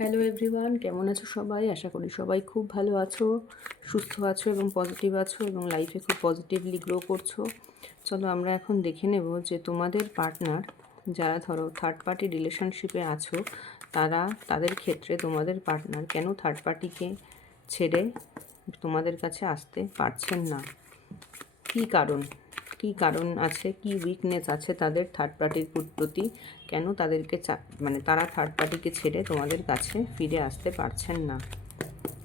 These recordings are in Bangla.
হ্যালো এভরিওয়ান, কেমন আছো সবাই? আশা করি সবাই খুব ভালো আছো, সুস্থ আছো এবং পজিটিভ আছো এবং লাইফে খুব পজিটিভলি গ্রো করছো। চলো আমরা এখন দেখে নেব যে তোমাদের পার্টনার যারা ধরো থার্ড পার্টি রিলেশনশিপে আছো তাদের ক্ষেত্রে তোমাদের পার্টনার কেন থার্ড পার্টিকে ছেড়ে তোমাদের কাছে আসতে পারছেন না। কী কারণ আছে, কী উইকনেস আছে তাদের থার্ড পার্টির প্রতি, কেন তাদেরকে তারা থার্ড পার্টিকে ছেড়ে তোমাদের কাছে ফিরে আসতে পারছেন না।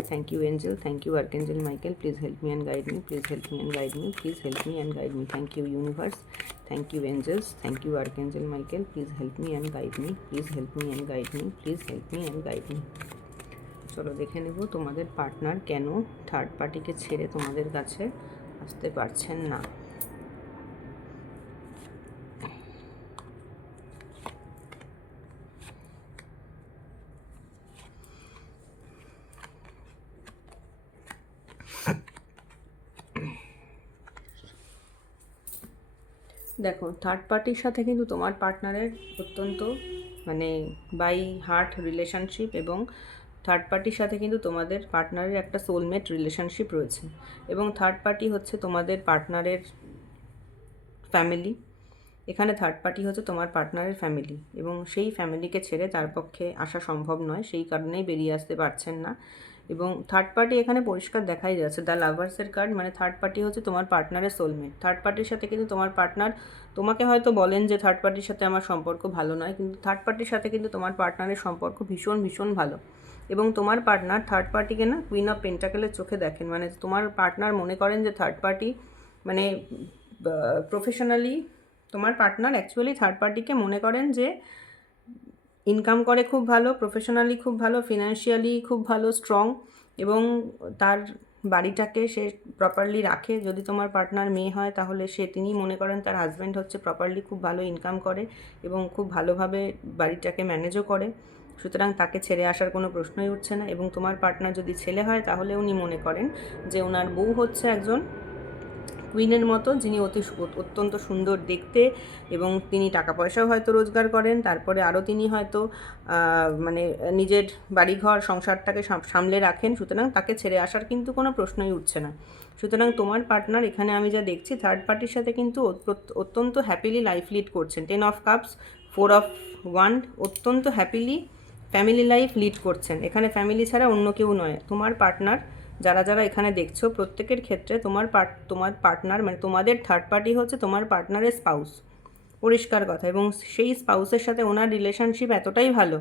Thank you angel, thank you archangel Michael, please help me and guide me, please help me and guide me, please help me and guide me. Thank you universe, thank you angels, thank you archangel Michael, please help me and guide me, please help me and guide me, please help me and guide me. চলো দেখে নেব তোমাদের পার্টনার কেন থার্ড পার্টিকে ছেড়ে তোমাদের কাছে আসতে পারছেন না। দেখো, থার্ড পার্টির সাথে কিন্তু তোমার পার্টনারের অত্যন্ত বাই হার্ট রিলেশনশিপ, এবং থার্ড পার্টির সাথে কিন্তু তোমাদের পার্টনারের একটা সোলমেট রিলেশনশিপ রয়েছে, এবং থার্ড পার্টি হচ্ছে তোমাদের পার্টনারের ফ্যামিলি। এখানে থার্ড পার্টি হচ্ছে তোমার পার্টনারের ফ্যামিলি, এবং সেই ফ্যামিলিকে ছেড়ে তার পক্ষে আসা সম্ভব নয়, সেই কারণেই বেরিয়ে আসতে পারছেন না। এবং থার্ড পার্টি এখানে পরিষ্কার দেখাই যাচ্ছে, দ্য লাভার্সের কার্ড, মানে থার্ড পার্টি হচ্ছে তোমার পার্টনারের সোলমেট। থার্ড পার্টির সাথে কিন্তু তোমার পার্টনার তোমাকে হয়তো বলেন যে থার্ড পার্টির সাথে আমার সম্পর্ক ভালো নয়, কিন্তু থার্ড পার্টির সাথে কিন্তু তোমার পার্টনারের সম্পর্ক ভীষণ ভীষণ ভালো। এবং তোমার পার্টনার থার্ড পার্টিকে না কুইন অফ পেন্টাকেলের চোখে দেখেন, মানে তোমার পার্টনার মনে করেন যে থার্ড পার্টি মানে প্রফেশনালি, তোমার পার্টনার অ্যাকচুয়ালি থার্ড পার্টিকে মনে করেন যে ইনকাম করে খুব ভালো, প্রফেশনালি খুব ভালো, ফিনান্সিয়ালি খুব ভালো, স্ট্রং, এবং তার বাড়িটাকে সে প্রপারলি রাখে। যদি তোমার পার্টনার মেয়ে হয় তাহলে তিনি মনে করেন তার হাজব্যান্ড হচ্ছে প্রপারলি খুব ভালো ইনকাম করে এবং খুব ভালোভাবে বাড়িটাকে ম্যানেজও করে, সুতরাং তাকে ছেড়ে আসার কোনো প্রশ্নই উঠছে না। এবং তোমার পার্টনার যদি ছেলে হয় তাহলে উনি মনে করেন যে ওনার বউ হচ্ছে একজন কুইনের মতো, যিনি অত্যন্ত সুন্দর দেখতে, এবং তিনি টাকা পয়সাও হয়তো রোজগার করেন, তারপরে আরও তিনি হয়তো নিজের বাড়িঘর সংসারটাকে সামলে রাখেন, সুতরাং তাকে ছেড়ে আসার কিন্তু কোনো প্রশ্নই উঠছে না। সুতরাং তোমার পার্টনার এখানে আমি যা দেখছি থার্ড পার্টির সাথে কিন্তু অত্যন্ত হ্যাপিলি লাইফ লিড করছেন। 10 অফ কাপস, 4 অফ ওয়ান্ড, অত্যন্ত হ্যাপিলি ফ্যামিলি লাইফ লিড করছেন। এখানে ফ্যামিলি ছাড়া অন্য কেউ নয়। তোমার পার্টনার যারা যারা এখানে দেখছো প্রত্যেকের ক্ষেত্রে তোমার পার্টনার মানে তোমাদের থার্ড পার্টি হচ্ছে তোমার পার্টনারের স্পাউস, পরিষ্কার কথা। এবং সেই স্পাউসের সাথে ওনার রিলেশনশিপ এতটাই ভালো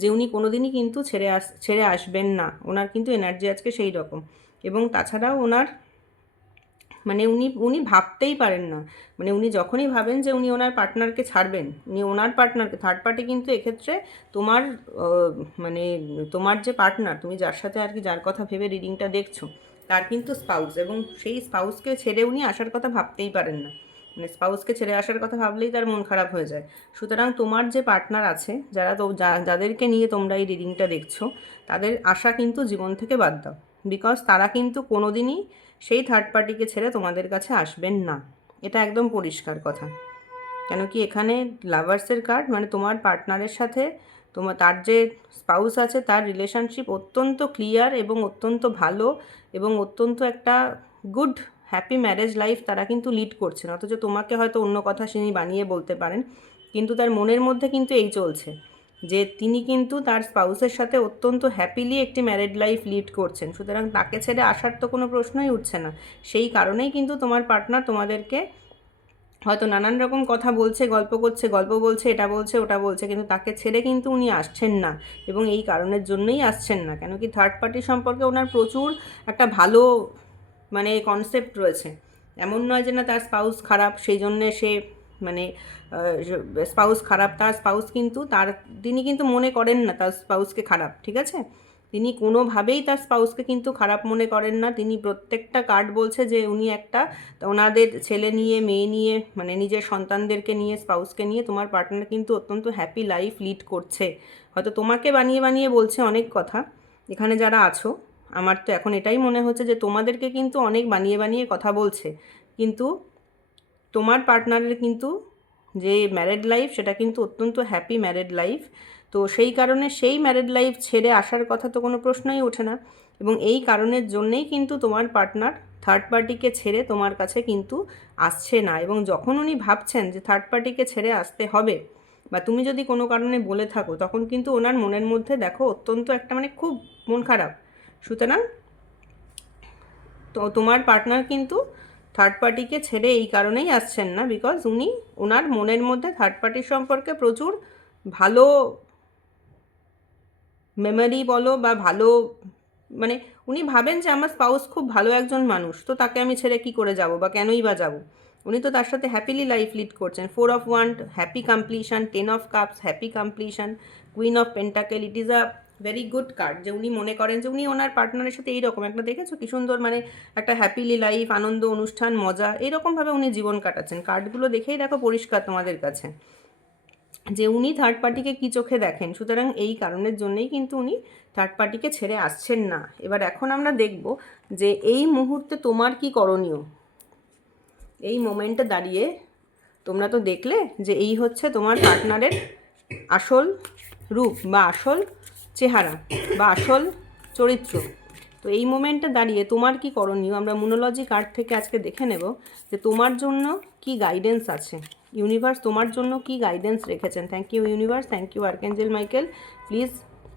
যে উনি কোনোদিনই কিন্তু ছেড়ে আসবেন না। ওনার কিন্তু এনার্জি আজকে সেই রকম। এবং তাছাড়াও ওনার উনি উনি ভাবতেই পারেন না, উনি যখনই ভাবেন যে উনি ওনার পার্টনারকে ছাড়বেন, উনি ওনার পার্টনারকে, থার্ড পার্টি কিন্তু এক্ষেত্রে তোমার মানে তোমার যে পার্টনার, তুমি যার সাথে আর কি যার কথা ভেবে রিডিংটা দেখছো, তার কিন্তু স্পাউস, এবং সেই স্পাউসকে ছেড়ে উনি আসার কথা ভাবতেই পারেন না। স্পাউসকে ছেড়ে আসার কথা ভাবলেই তার মন খারাপ হয়ে যায়। সুতরাং তোমার যে পার্টনার আছে, যাদেরকে নিয়ে তোমরা এই রিডিংটা দেখছো, তাদের আশা কিন্তু জীবন থেকে বাদ দাও, বিকজ তারা কিন্তু কোনোদিনই সেই থার্ড পার্টিকে ছেড়ে তোমাদের কাছে আসবেন না, এটা একদম পরিষ্কার কথা। কেন কি এখানে লাভার্সের কার্ড, মানে তোমার পার্টনারের সাথে তার যে স্পাউস আছে তার রিলেশনশিপ অত্যন্ত ক্লিয়ার এবং অত্যন্ত ভালো, এবং অত্যন্ত একটা গুড হ্যাপি ম্যারেজ লাইফ তারা কিন্তু লিড করছেন। অথচ তোমাকে হয়তো অন্য কথা তিনি বানিয়ে বলতে পারেন, কিন্তু তার মনের মধ্যে কিন্তু এই চলছে যে তিনি কিন্তু তার স্পাউসের সাথে অত্যন্ত হ্যাপিলি একটি ম্যারেড লাইফ লিড করছেন। সুতরাং তাকে ছেড়ে আসার তো কোনো প্রশ্নই উঠছে না। সেই কারণেই কিন্তু তোমার পার্টনার তোমাদেরকে হয়তো নানান রকম কথা বলছে, গল্প বলছে, এটা বলছে ওটা বলছে, কিন্তু তাকে ছেড়ে কিন্তু উনি আসছেন না, এবং এই কারণের জন্যই আসছেন না। কেন কি থার্ড পার্টি সম্পর্কে ওনার প্রচুর একটা ভালো কনসেপ্ট রয়েছে। এমন নয় যে না তার স্পাউস খারাপ, সেই জন্যে সে মানে স্পাউস খারাপ, তার স্পাউস কিন্তু তিনি কিন্তু মনে করেন না তার স্পাউসকে খারাপ, ঠিক আছে? তিনি কোনোভাবেই তার স্পাউসকে কিন্তু খারাপ মনে করেন না। তিনি প্রত্যেকটা কার্ড বলছে যে উনি ওনাদের ছেলে নিয়ে, মেয়ে নিয়ে, নিজের সন্তানদেরকে নিয়ে, স্পাউসকে নিয়ে তোমার পার্টনার কিন্তু অত্যন্ত হ্যাপি লাইফ লিড করছে। হয়তো তোমাকে বানিয়ে বানিয়ে বলছে অনেক কথা, এখানে যারা আছো আমার তো এখন এটাই মনে হচ্ছে যে তোমাদেরকে কিন্তু অনেক বানিয়ে বানিয়ে কথা বলছে, কিন্তু তোমার পার্টনারের কিন্তু যে ম্যারেড লাইফ সেটা কিন্তু অত্যন্ত হ্যাপি ম্যারেড লাইফ। তো সেই কারণে সেই ম্যারেড লাইফ ছেড়ে আসার কথা তো কোনো প্রশ্নই ওঠে না, এবং এই কারণের জন্যেই কিন্তু তোমার পার্টনার থার্ড পার্টিকে ছেড়ে তোমার কাছে কিন্তু আসছে না। এবং যখন উনি ভাবছেন যে থার্ড পার্টিকে ছেড়ে আসতে হবে, বা তুমি যদি কোনো কারণে বলে থাকো, তখন কিন্তু ওনার মনের মধ্যে দেখো অত্যন্ত একটা মানে খুব মন খারাপ। সুতরাং তো তোমার পার্টনার কিন্তু থার্ড পার্টিকে ছেড়ে এই কারণেই আসছেন না, বিকজ উনি ওনার মনের মধ্যে থার্ড পার্টির সম্পর্কে প্রচুর ভালো মেমোরি বলো বা ভালো মানে উনি ভাবেন যে আমার স্পাউস খুব ভালো একজন মানুষ, তো তাকে আমি ছেড়ে কি করে যাব বা কেনই বা যাব। উনি তো তার সাথে হ্যাপিলি লাইফ লিড করছেন। 4 of Wands happy completion, 10 of Cups happy completion, queen of pentacle, it is a very good card যে উনি মনে করেন যে উনি ওনার পার্টনারের সাথে এইরকম একটা, দেখেছো কি সুন্দর মানে একটা হ্যাপিলি লাইফ, আনন্দ অনুষ্ঠান মজা এইরকমভাবে উনি জীবন কাটাচ্ছেন। কার্ডগুলো দেখেই দেখো পরিষ্কার তোমাদের কাছে যে উনি থার্ড পার্টিকে কী চোখে দেখেন। সুতরাং এই কারণের জন্যই কিন্তু উনি থার্ড পার্টিকে ছেড়ে আসছেন না। এবার এখন আমরা দেখব যে এই মুহূর্তে তোমার কি করণীয়। এই মোমেন্টে দাঁড়িয়ে তোমরা তো দেখলে যে এই হচ্ছে তোমার পার্টনারের আসল রূপ বা আসল চেহারা বা আসল চরিত্র। তো এই মোমেন্টে দাঁড়িয়ে তোমার কি করণীয় আমরা মুনোলজি কার্ড থেকে আজকে দেখে নেব যে তোমার জন্য কি গাইডেন্স আছে। ইউনিভার্স তোমার জন্য কি গাইডেন্স রেখেছেন। Thank you universe, thank you archangel Michael, please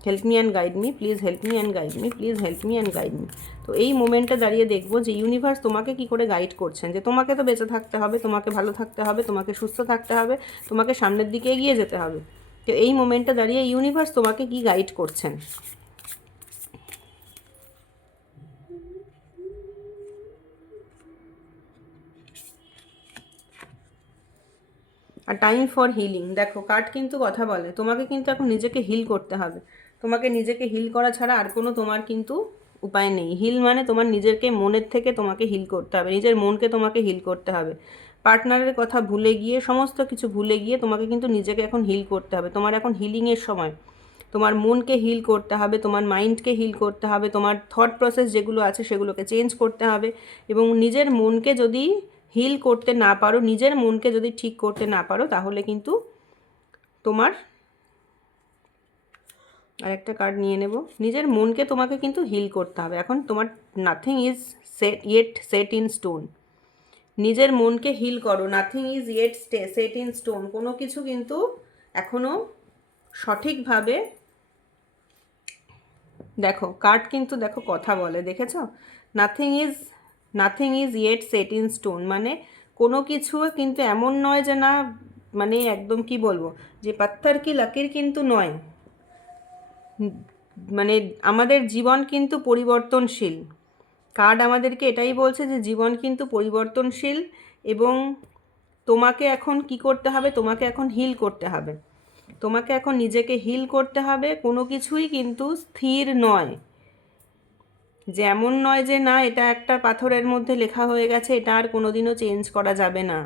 help me and guide me, please help me and guide me, please help me and guide me. তো এই মোমেন্টে দাঁড়িয়ে দেখবো যে ইউনিভার্স তোমাকে কি করে গাইড করছেন, যে তোমাকে তো বেঁচে থাকতে হবে, তোমাকে ভালো থাকতে হবে, তোমাকে সুস্থ থাকতে হবে, তোমাকে সামনের দিকে এগিয়ে যেতে হবে। তো এই মোমেন্টে দাঁড়িয়ে ইউনিভার্স তোমাকে কি গাইড করছেন। আর টাইম ফর হিলিং, দেখো কার্ড কিন্তু কথা বলে তোমাকে কিন্তু এখন নিজেকে হিল করতে হবে। তোমাকে নিজেকে হিল করা ছাড়া আর কোনো তোমার কিন্তু উপায় নেই। হিল মানে তোমার নিজেকে মনের থেকে তোমাকে হিল করতে হবে, নিজের মনকে তোমাকে হিল করতে হবে। পার্টনারের কথা ভুলে গিয়ে, সমস্ত কিছু ভুলে গিয়ে তোমাকে কিন্তু নিজেকে এখন হিল করতে হবে। তোমার এখন হিলিংয়ের সময়। তোমার মনকে হিল করতে হবে, তোমার মাইন্ডকে হিল করতে হবে, তোমার থট প্রসেস যেগুলো আছে সেগুলোকে চেঞ্জ করতে হবে। এবং নিজের মনকে যদি হিল করতে না পারো, নিজের মনকে যদি ঠিক করতে না পারো, তাহলে কিন্তু তোমার আরেকটা কার্ড নিয়ে নেব। নিজের মনকে তোমাকে কিন্তু হিল করতে হবে। এখন তোমার nothing is set in stone. নিজের মনকে হিল করো, nothing is set in stone. কোনো কিছু কিন্তু এখনও সঠিকভাবে, দেখো কার্ড কিন্তু দেখো কথা বলে, দেখেছো? Nothing is yet set in stone মানে কোনো কিছু কিন্তু এমন নয় যে না, মানে একদম কি বলবো, যে পাথর কি লকির কিন্তু নয়। মানে আমাদের জীবন কিন্তু পরিবর্তনশীল। কার্ড আমাদেরকে এটাই বলছে যে জীবন কিন্তু পরিবর্তনশীল, এবং তোমাকে এখন কি করতে হবে, তোমাকে এখন হিল করতে হবে। তোমাকে এখন নিজেকে হিল করতে হবে। কোনো কিছুই কিন্তু স্থির নয়, যে এমন নয় যে না এটা একটা পাথরের মধ্যে লেখা হয়ে গেছে, এটা আর কোনো দিনও চেঞ্জ করা যাবে না।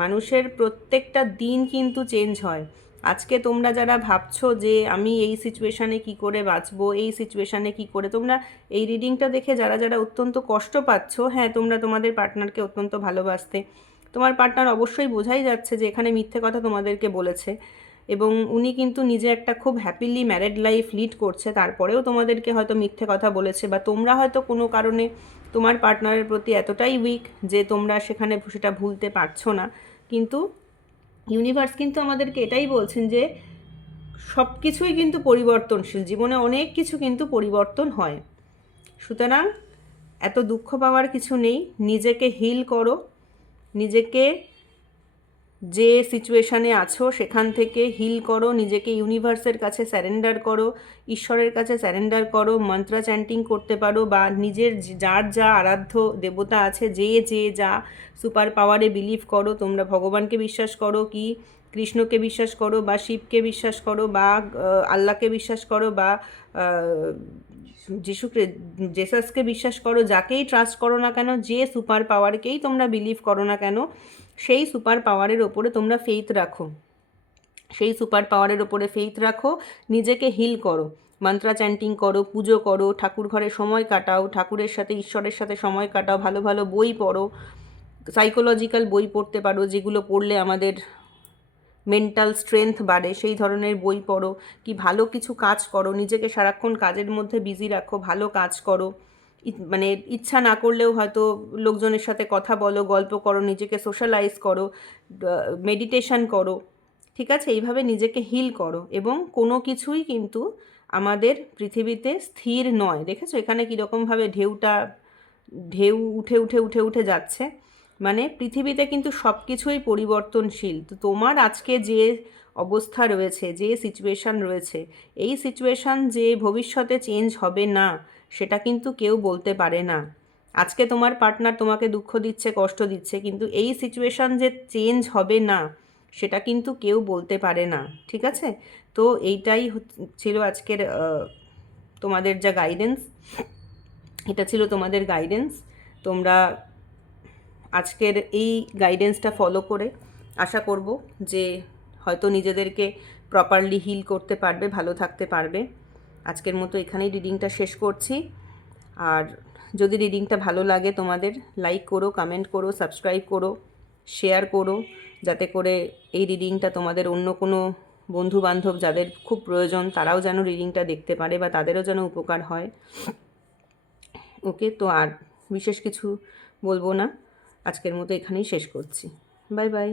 মানুষের প্রত্যেকটা দিন কিন্তু চেঞ্জ হয়। আজকে তোমরা যারা ভাবছো যে আমি এই সিচুয়েশানে কি করে বাঁচবো, এই সিচুয়েশানে কি করে, তোমরা এই রিডিংটা দেখে যারা যারা অত্যন্ত কষ্ট পাচ্ছ, হ্যাঁ তোমরা তোমাদের পার্টনারকে অত্যন্ত ভালোবাসতে, তোমার পার্টনার অবশ্যই বোঝাই যাচ্ছে যে এখানে মিথ্যে কথা তোমাদেরকে বলেছে, এবং উনি কিন্তু নিজে একটা খুব হ্যাপিলি ম্যারেড লাইফ লিড করছে, তারপরেও তোমাদেরকে হয়তো মিথ্যে কথা বলেছে, বা তোমরা হয়তো কোনো কারণে তোমার পার্টনারের প্রতি এতটাই উইক যে তোমরা সেখানে সেটা ভুলতে পারছো না। কিন্তু ইউনিভার্স কিন্তু আমাদেরকে এটাই বলছেন যে সব কিছুই কিন্তু পরিবর্তনশীল, জীবনে অনেক কিছু কিন্তু পরিবর্তন হয়। সুতরাং এত দুঃখ পাওয়ার কিছু নেই, নিজেকে হিল করো, নিজেকে যে সিচুয়েশানে আছো সেখান থেকে হিল করো, নিজেকে ইউনিভার্সের কাছে স্যারেন্ডার করো, ঈশ্বরের কাছে স্যারেন্ডার করো, মন্ত্র চ্যান্টিং করতে পারো, বা নিজের যার যা আরাধ্য দেবতা আছে, যে যা সুপার পাওয়ারে বিলিভ করো, তোমরা ভগবানকে বিশ্বাস করো কি কৃষ্ণকে বিশ্বাস করো, বা শিবকে বিশ্বাস করো, বা আল্লাহকে বিশ্বাস করো, বা জেসাসকে বিশ্বাস করো, যাকেই ট্রাস্ট করো না কেন, যে সুপার পাওয়ারকেই তোমরা বিলিভ করো না কেন, সেই সুপার পাওয়ারের ওপরে তোমরা ফেইথ রাখো, সেই সুপার পাওয়ারের ওপরে ফেইথ রাখো, নিজেকে হিল করো, মন্ত্রা চ্যান্টিং করো, পুজো করো, ঠাকুর ঘরে সময় কাটাও, ঠাকুরের সাথে ঈশ্বরের সাথে সময় কাটাও, ভালো ভালো বই পড়ো, সাইকোলজিক্যাল বই পড়তে পারো, যেগুলো পড়লে আমাদের মেন্টাল স্ট্রেংথ বাড়ে সেই ধরনের বই পড়ো, কি ভালো কিছু কাজ করো, নিজেকে সারাক্ষণ কাজের মধ্যে বিজি রাখো, ভালো কাজ করো, মানে ইচ্ছা না করলেও হয়তো লোকজনের সাথে কথা বলো, গল্প করো, নিজেকে সোশ্যালাইজ করো, মেডিটেশন করো, ঠিক আছে? এইভাবে নিজেকে হিল করো। এবং কোনো কিছুই কিন্তু আমাদের পৃথিবীতে স্থির নয়, দেখেছো এখানে কীরকমভাবে ঢেউ উঠে উঠে উঠে উঠে যাচ্ছে। মানে পৃথিবীতে কিন্তু সব কিছুই পরিবর্তনশীল। তো তোমার আজকে যে অবস্থা রয়েছে, যে সিচুয়েশান রয়েছে, এই সিচুয়েশান যে ভবিষ্যতে চেঞ্জ হবে না সেটা কিন্তু কেউ বলতে পারে না। আজকে তোমার পার্টনার তোমাকে দুঃখ দিচ্ছে, কষ্ট দিচ্ছে, কিন্তু এই সিচুয়েশান যে চেঞ্জ হবে না সেটা কিন্তু কেউ বলতে পারে না, ঠিক আছে? তো এইটাই ছিল আজকের তোমাদের যা গাইডেন্স, এটা ছিল তোমাদের গাইডেন্স। তোমরা আজকের এই গাইডেন্সটা ফলো করে আশা করব যে হয়তো নিজেদেরকে প্রপারলি হিল করতে পারবে, ভালো থাকতে পারবে। আজকের মতো এখানেই রিডিংটা শেষ করছি। আর যদি রিডিংটা ভালো লাগে তোমাদের, লাইক করো, কমেন্ট করো, সাবস্ক্রাইব করো, শেয়ার করো, যাতে করে এই রিডিংটা তোমাদের অন্য কোনো বন্ধুবান্ধব যাদের খুব প্রয়োজন তারাও যেন রিডিংটা দেখতে পারে বা তাদেরও যেন উপকার হয়। ওকে, তো আর বিশেষ কিছু বলবো না, আজকের মতো এখানেই শেষ করছি। Bye bye.